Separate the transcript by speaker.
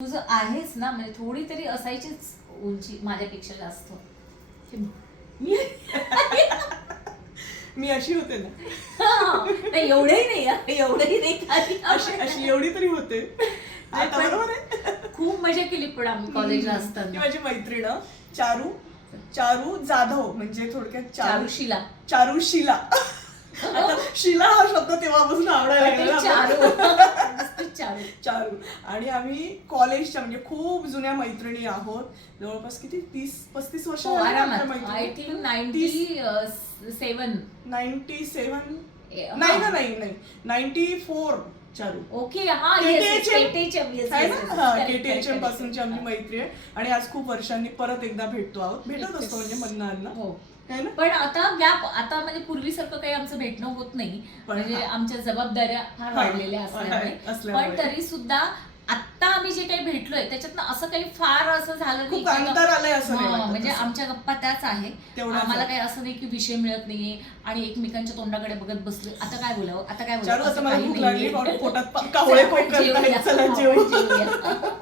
Speaker 1: तुझं आहेच ना म्हणजे थोडी तरी असायचीच उंची माझ्यापेक्षा जास्त.
Speaker 2: मी मी अशी होते ना.
Speaker 1: हा, नाही एवढंही नाही हा, एवढंही नाही काही.
Speaker 2: अशी अशी एवढी तरी होते. बरोबर आहे.
Speaker 1: खूप मजा केली पण आम्ही कॉलेजला
Speaker 2: ही
Speaker 1: असताना.
Speaker 2: माझी मैत्रीण चारू. चारू जाधव म्हणजे थोडक्यात चारू.
Speaker 1: चारुशीला
Speaker 2: चारू शिला. आता शिला हा शब्द तेव्हापासून आवडायला लागला
Speaker 1: चारू
Speaker 2: आणि आम्ही कॉलेजच्या म्हणजे खूप जुन्या मैत्रिणी आहोत. जवळपास किती? तीस पस्तीस वर्ष
Speaker 1: हो I think ninety seven
Speaker 2: ninety seven नाही. ना नाही नाही. नाईन्टी फोर
Speaker 1: ओके केटीएचएम
Speaker 2: पासूनची आमची मैत्री आहे. आणि आज खूप वर्षांनी परत एकदा भेटतो आहोत. भेटत असतो म्हणजे म्हणणं
Speaker 1: हो
Speaker 2: है. ना
Speaker 1: पण आता गॅप आता म्हणजे पूर्वीसारखं काही आमचं भेटणं होत नाही. म्हणजे. आमच्या जबाबदाऱ्या फार. वाढलेल्या असल्यामुळे. पण तरी सुद्धा आता आम्ही जे काही भेटलोय त्याच्यातनं असं काही फार असं झालं नाही म्हणजे. आमच्या गप्पा त्याच आहे. आम्हाला. काही असं नाही की विषय मिळत नाहीये आणि एकमेकांच्या तोंडाकडे बघत बसलोय. आता काय बोलावं? आता काय बोलावं?